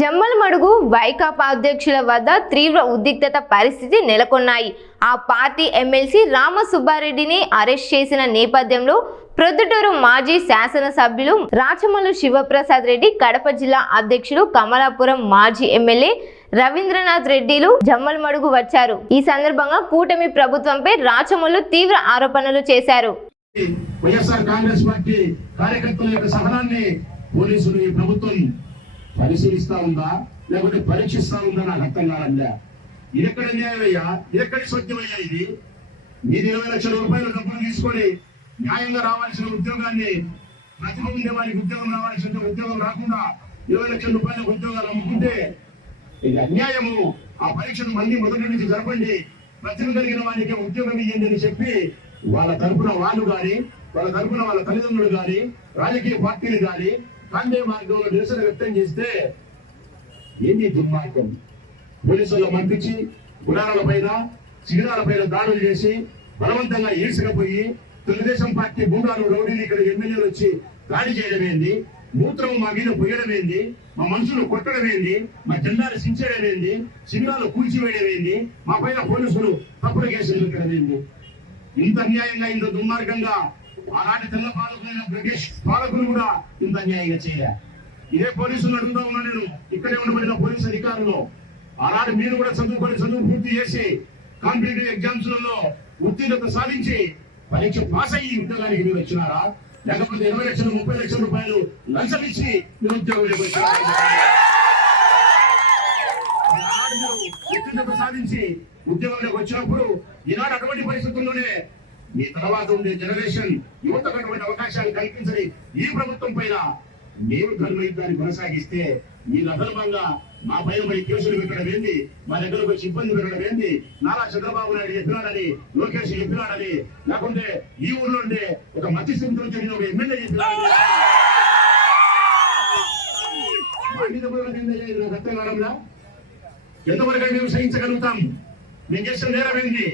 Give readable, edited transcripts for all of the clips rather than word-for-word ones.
జమ్మలమడుగు వైకాపా అధ్యక్షుల వద్ద తీవ్ర ఉద్రిక్తత పరిస్థితి నెలకొన్నాయి. ఆ పార్టీ ఎమ్మెల్సీ రామసుబ్బారెడ్డిని అరెస్ట్ చేసిన నేపథ్యంలో ప్రొద్దుటూరు మాజీ శాసనసభ్యులు రాచమల్లు శివప్రసాద్ రెడ్డి, కడప జిల్లా అధ్యక్షుడు కమలాపురం మాజీ ఎమ్మెల్యే రవీంద్రనాథ్ రెడ్డిలు జమ్మలమడుగు వచ్చారు. ఈ సందర్భంగా కూటమి ప్రభుత్వంపై రాచమల్లు తీవ్ర ఆరోపణలు చేశారు. వైఎస్ఆర్ కాంగ్రెస్ పార్టీ కార్యకర్తల యొక్క సహనాన్ని పోలీసులు ఈ ప్రభుత్వం పరిశీలిస్తా ఉందా లేకపోతే పరీక్షిస్తా ఉందా నాకు అర్థం కాదండి. ఇది ఎక్కడ న్యాయమయ్యా? ఇది ఎక్కడి సత్యమయ్యా? ఇది మీరు 20 లక్షల రూపాయల డబ్బులు తీసుకొని న్యాయంగా రావాల్సిన ఉద్యోగాన్ని, ప్రతిభ ఉండే వారికి ఉద్యోగం రావాల్సిన ఉద్యోగం రాకుండా 20 లక్షల రూపాయల ఉద్యోగాలు అమ్ముకుంటే ఇది అన్యాయము. ఆ పరీక్షను మళ్ళీ మొదటి నుంచి జరపండి, ప్రతిభ కలిగిన వారికి ఉద్యోగం ఇవ్వండి అని చెప్పి వాళ్ళ తరపున వాళ్ళు కానీ, వాళ్ళ తరపున వాళ్ళ తల్లిదండ్రులు కానీ, రాజకీయ పార్టీలు కానీ గాంధీ మార్గంలో నిరసన వ్యక్తం చేస్తే ఏంటి దుర్మార్గం? పోలీసుల్లో పంపించి గుడారాల పైన, శిబిరాల పైన దాడులు చేసి బలవంతంగా ఈడ్చకపోయి తెలుగుదేశం పార్టీ గూండాలు, రౌడీలు ఇక్కడ ఎమ్మెల్యేలు వచ్చి దాడి చేయడం ఏంది? మూత్రం మా మీద పొయ్యడం ఏంది? మా మనుషులు కొట్టడం ఏంది? మా జెండాలు సించడం ఏంది? శిబిరాలు కూల్చివేయడం ఏంది? మా పైన పోలీసులు తప్పుడు కేసులు పెట్టడం ఏంది? ఇంత అన్యాయంగా, ఇంత దుర్మార్గంగా ఆనాటి తెల్ల పాలకులైన బ్రిటిష్ పాలకులు కూడా ఇంత అన్యాయంగా చేయలే. ఇదే పోలీసులు అడుగుతా ఉన్నా నేను, ఇక్కడే ఉండబడిన పోలీసు అధికారులు, ఆనాడు మీరు కూడా చదువు పూర్తి చేసి కాంపిటేటివ్ ఎగ్జామ్స్ లలో ఉత్తీర్ణత సాధించి పరీక్ష పాస్ అయ్యి ఉద్యోగానికి మీరు వచ్చినారా? లేకపోతే 20 లక్షలు 30 లక్షల రూపాయలు లంచం ఇచ్చి మీరు ఉద్యోగం ఉత్తీర్ణత సాధించి ఉద్యోగంలోకి వచ్చినప్పుడు ఈనాడు అటువంటి పరిస్థితుల్లోనే మీ తర్వాత ఉండే జనరేషన్ యువతకు అటువంటి అవకాశాలు కల్పించని ఈ ప్రభుత్వం పైన మేము ధర్మయుద్ధాన్ని కొనసాగిస్తే ఈ అదనంగా మా పైన పై కేసులు పెట్టడం ఏంది? మా దగ్గరకు వచ్చి ఇబ్బంది పెట్టడం ఏంది? నారా చంద్రబాబు నాయుడు చెప్పినాడని, లోకేష్ చెప్పినాడని, లేకుంటే ఈ ఊర్లో ఉండే ఒక మధ్య స్థితిలో జరిగిన ఒక ఎమ్మెల్యే చెప్పినాడని అర్థం కావడంలా? ఎంతవరకు మేము సహించగలుగుతాం? మేము చేసిన నేరం ఏంది?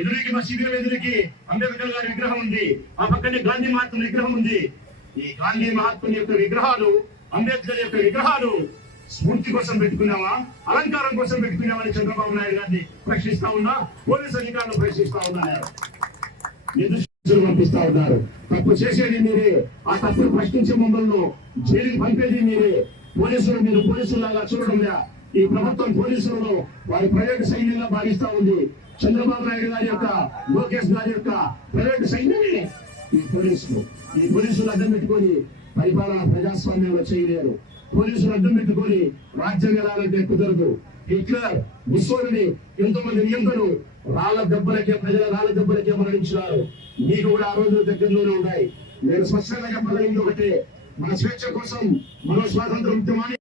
ఎదురికి మా శిబిరం ఎదురికి అంబేద్కర్ గారి విగ్రహం ఉంది, ఆ పక్కనే గాంధీ మహాత్ముని విగ్రహం ఉంది. ఈ గాంధీ మహాత్ముని యొక్క విగ్రహాలు, అంబేద్కర్ యొక్క విగ్రహాలు స్ఫూర్తి కోసం పెట్టుకున్నావా, అలంకారం కోసం పెట్టుకున్నామని చంద్రబాబు నాయుడు గారిని ప్రశ్నిస్తా ఉన్నా, పోలీసు అధికారులు ప్రశ్నిస్తా ఉన్నారు, ఎదురు పంపిస్తా ఉన్నారు. తప్పు చేసేది మీరే, ఆ తప్పును ప్రశ్నించే మమ్మల్ని జైలుకి పంపేది మీరే. పోలీసులు మీరు పోలీసులాగా చూడడంలా ఈ ప్రభుత్వం పోలీసులను వారి ప్రైవేట్ సైన్యంగా భావిస్తా ఉంది. చంద్రబాబు నాయుడు గారి యొక్క, లోకేష్ గారి యొక్క ప్రైవేట్ సైన్యమే ఈ పోలీసులు. ఈ పోలీసులు అడ్డం పెట్టుకొని పరిపాలన ప్రజాస్వామ్యంలో చేయలేరు. పోలీసులు అడ్డం పెట్టుకొని రాజ్యం వెళ్ళాలంటే కుదరదు. హిట్లర్, ముస్సోలిని, ఎంతో మంది నియంత్రణలు రాళ్ల దెబ్బలకే, ప్రజల రాళ్ల దెబ్బలకే మరణించినారు. మీకు కూడా ఆ రోజుల దగ్గరలోనే ఉన్నాయి. నేను స్పష్టంగా చెప్పగలిగింది ఒకటే, మన స్వేచ్ఛ కోసం, మన స్వాతంత్ర ఉద్యమాన్ని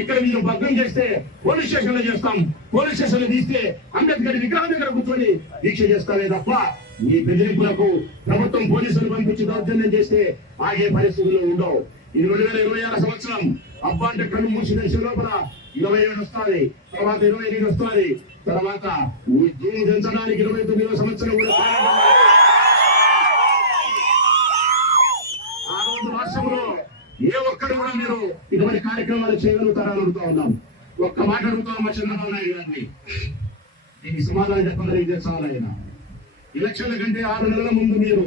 ఇక్కడ మీరు భగ్నం చేస్తే పోలీస్ స్టేషన్ లో చేస్తాం, పోలీస్ స్టేషన్ లో తీస్తే అంబేద్కర్ విగ్రహం దగ్గర కూర్చొని దీక్ష చేస్తారే తప్ప ఈ బెదిరింపులకు ప్రభుత్వం పోలీసులు పంపించి దౌర్జన్యం చేస్తే ఆగే పరిస్థితుల్లో ఉండవు. ఇది 2026 సంవత్సరం. అబ్బా అంటే కళ్ళు మూసి తెలిసిన లోపల 27 వస్తుంది, తర్వాత 28 వస్తుంది, తర్వాత ఈ దీన్ని పెంచడానికి 29వ సంవత్సరం కూడా ఆ రోజు రాష్ట్రంలో ఏ ఒక్కరు కూడా మీరు ఇటువంటి కార్యక్రమాలు చేయగలుగుతారని అడుగుతా ఉన్నాం. ఒక్క మాట అడుగుతాం మా చంద్రబాబు నాయుడు గారిని, దీనికి సమాధానం చెప్పాలని ఇదే సవాలైనా. ఎలక్షన్ల కంటే 6 నెలల ముందు మీరు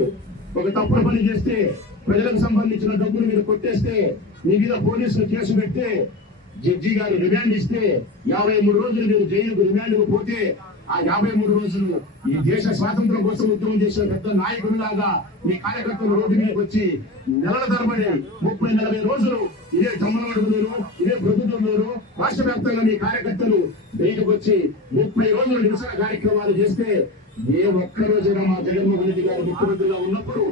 ఒక తప్పుడు పని చేస్తే, ప్రజలకు సంబంధించిన డబ్బులు మీరు కొట్టేస్తే, మీ మీద పోలీసులు కేసు పెడితే, జడ్జి గారు రిమాండ్ ఇస్తే 53 రోజులు మీరు జైలుకు రిమాండ్కు పోతే, ఆ 53 రోజులు ఈ దేశ స్వాతంత్రం కోసం ఉద్యమం చేసిన పెద్ద నాయకుడిలాగా మీ కార్యకర్తలు రోడ్డు మీదకి వచ్చి నెలల తరబడి 30-40 రోజులు ఇదే జమ్మలమడుగులోను, ఇదే ప్రొద్దుటూరులోను రాష్ట్ర వ్యాప్తంగా మీ కార్యకర్తలు బయటకు వచ్చి 30 రోజులు నిరసన కార్యక్రమాలు చేస్తే, ఏ ఒక్క రోజున మా జగన్మోహన్ రెడ్డి గారు ముఖ్యమంత్రిగా ఉన్నప్పుడు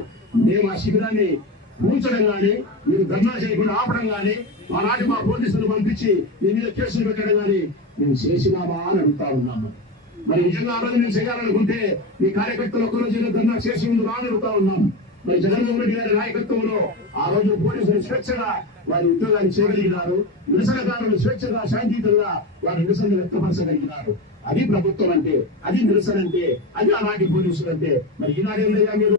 మేము ఆ శిబిరాన్ని కూర్చడం కానీ, మీరు ధర్నా చేయకుండా ఆపడం కానీ, ఆనాటి మా పోలీసులు పంపించి మీ మీద కేసులు పెట్టడం కానీ మేము చేసినామా అని అడుగుతా ఉన్నాము. మరి నిజంగా ఆ రోజు మేము చేయాలనుకుంటే మీ కార్యకర్తలు ఒక్కరోజు ధర్నా చేసి ముందు అడుగుతా ఉన్నాం. మరి జగన్మోహన్ రెడ్డి గారి నాయకత్వంలో ఆ రోజు పోలీసులు స్వేచ్ఛగా వారి ఉద్యోగాన్ని చేయగలిగినారు. నిరసనకారులు స్వేచ్ఛగా, శాంతియుతంగా వారి నిరసన వ్యక్తపరచగలిగినారు. అది ప్రభుత్వం అంటే, అది నిరసన అంటే, అది ఆనాటి పోలీసులు అంటే. మరి ఈనాడు ఏం లేదా మీరు